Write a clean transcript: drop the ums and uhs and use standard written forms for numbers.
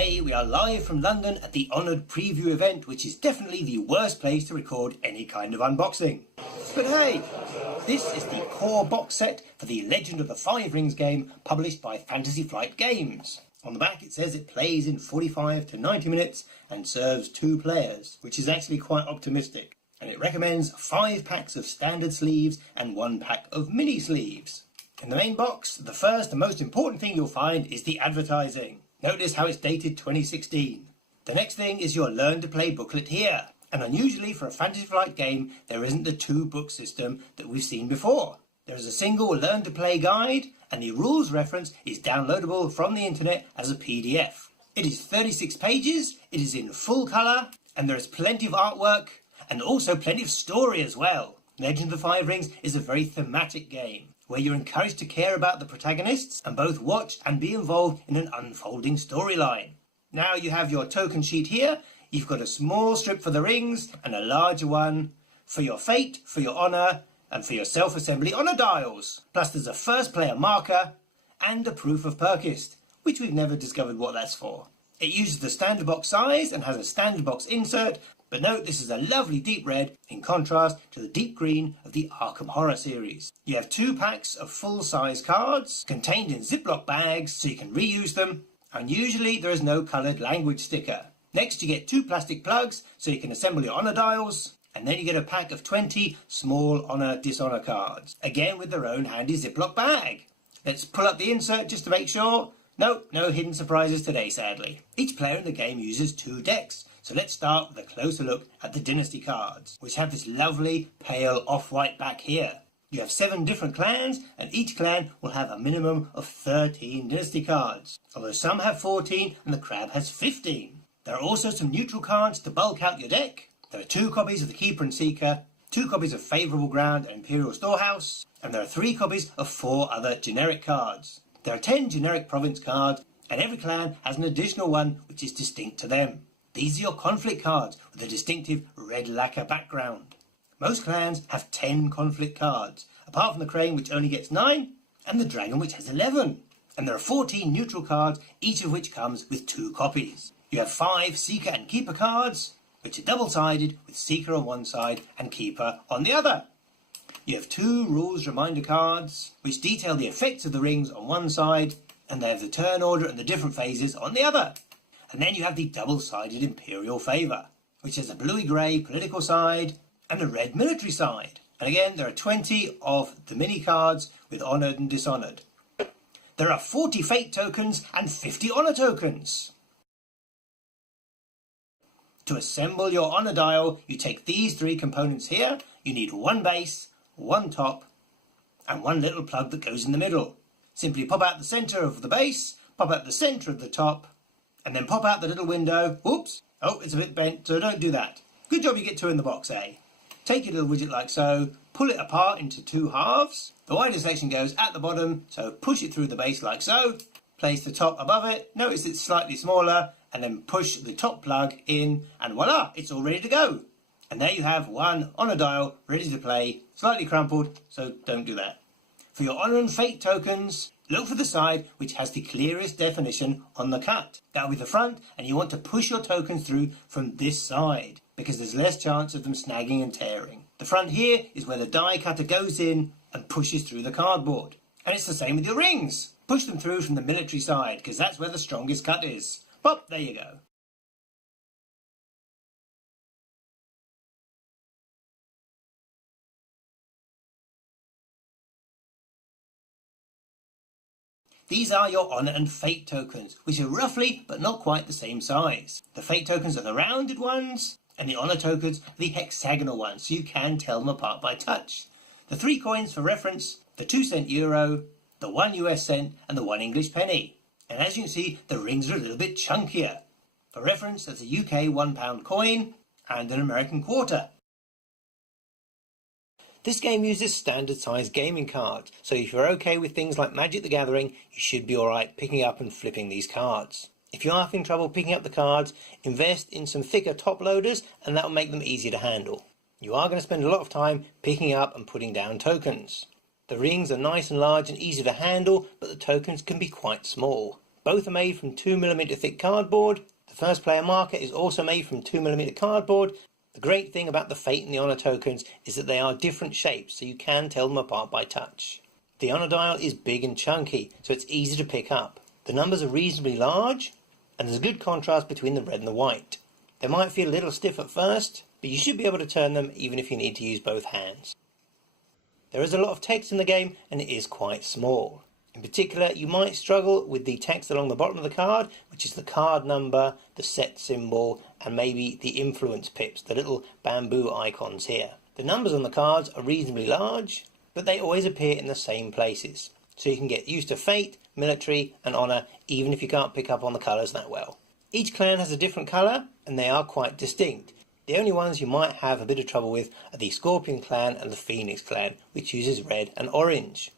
Today we are live from London at the honoured preview event, which is definitely the worst place to record any kind of unboxing. But hey, this is the core box set for the Legend of the Five Rings game published by Fantasy Flight Games. On the back it says it plays in 45 to 90 minutes and serves 2 players, which is actually quite optimistic. And it recommends 5 packs of standard sleeves and 1 pack of mini sleeves. In the main box, the first and most important thing you'll find is the advertising. Notice how it's dated 2016. The next thing is your Learn to Play booklet here. And unusually for a Fantasy Flight game, there isn't the 2-book system that we've seen before. There is a single Learn to Play guide, and the rules reference is downloadable from the internet as a PDF. It is 36 pages, it is in full colour, and there is plenty of artwork, and also plenty of story as well. Legend of the Five Rings is a very thematic game, where you're encouraged to care about the protagonists and both watch and be involved in an unfolding storyline. Now you have your token sheet here. You've got a small strip for the rings and a larger one for your fate, for your honour, and for your self-assembly honour dials. Plus there's a first player marker and a proof of purchased, which we've never discovered what that's for. It uses the standard box size and has a standard box insert, but note this is a lovely deep red in contrast to the deep green of the Arkham Horror series. You have 2 packs of full-size cards contained in Ziploc bags so you can reuse them, and usually there is no coloured language sticker. Next you get 2 plastic plugs so you can assemble your honour dials, and then you get a pack of 20 small honour dishonour cards, again with their own handy Ziploc bag. Let's pull up the insert just to make sure. Nope, no hidden surprises today sadly. Each player in the game uses 2 decks. So let's start with a closer look at the Dynasty cards, which have this lovely pale off-white back here. You have 7 different clans, and each clan will have a minimum of 13 Dynasty cards, although some have 14 and the Crab has 15. There are also some neutral cards to bulk out your deck. There are 2 copies of the Keeper and Seeker, 2 copies of Favourable Ground and Imperial Storehouse, and there are 3 copies of 4 other generic cards. There are 10 generic province cards, and every clan has an additional one which is distinct to them. These are your conflict cards with a distinctive red lacquer background. Most clans have 10 conflict cards, apart from the Crane which only gets 9, and the Dragon which has 11. And there are 14 neutral cards, each of which comes with 2 copies. You have 5 Seeker and Keeper cards, which are double-sided with Seeker on one side and Keeper on the other. You have 2 rules reminder cards, which detail the effects of the rings on one side, and they have the turn order and the different phases on the other. And then you have the double-sided Imperial Favour, which has a bluey-grey political side and a red military side. And again, there are 20 of the mini cards with honoured and dishonoured. There are 40 fate tokens and 50 honour tokens. To assemble your honour dial, you take these 3 components here. You need 1 base, 1 top, and 1 little plug that goes in the middle. Simply pop out the centre of the base, pop out the centre of the top, and then pop out the little window. Oops! Oh, it's a bit bent, so don't do that. Good job you get 2 in the box, eh? Take your little widget like so, pull it apart into 2 halves. The wider section goes at the bottom, so push it through the base like so. Place the top above it, notice it's slightly smaller, and then push the top plug in, and voila, it's all ready to go. And there you have 1 honour dial ready to play, slightly crumpled, so don't do that. For your honour and fate tokens, look for the side which has the clearest definition on the cut. That'll be the front, and you want to push your tokens through from this side, because there's less chance of them snagging and tearing. The front here is where the die cutter goes in and pushes through the cardboard. And it's the same with your rings. Push them through from the military side, because that's where the strongest cut is. Pop, there you go. These are your honour and fate tokens, which are roughly but not quite the same size. The fate tokens are the rounded ones, and the honour tokens are the hexagonal ones, so you can tell them apart by touch. The 3 coins for reference, the 2-cent euro, the 1 US cent, and the 1 English penny. And as you can see, the rings are a little bit chunkier. For reference, there's a UK £1 coin and an American quarter. This game uses standard size gaming cards, so if you're okay with things like Magic the Gathering, you should be alright picking up and flipping these cards. If you are having trouble picking up the cards, invest in some thicker top loaders and that will make them easier to handle. You are going to spend a lot of time picking up and putting down tokens. The rings are nice and large and easy to handle, but the tokens can be quite small. Both are made from 2mm thick cardboard. The first player marker is also made from 2mm cardboard. The great thing about the Fate and the Honour tokens is that they are different shapes, so you can tell them apart by touch. The Honour dial is big and chunky, so it's easy to pick up. The numbers are reasonably large, and there's a good contrast between the red and the white. They might feel a little stiff at first, but you should be able to turn them even if you need to use both hands. There is a lot of text in the game, and it is quite small. In particular, you might struggle with the text along the bottom of the card, which is the card number, the set symbol, and maybe the influence pips, the little bamboo icons here. The numbers on the cards are reasonably large, but they always appear in the same places. So you can get used to Fate, Military, and Honour, even if you can't pick up on the colours that well. Each clan has a different colour, and they are quite distinct. The only ones you might have a bit of trouble with are the Scorpion clan and the Phoenix clan, which uses red and orange.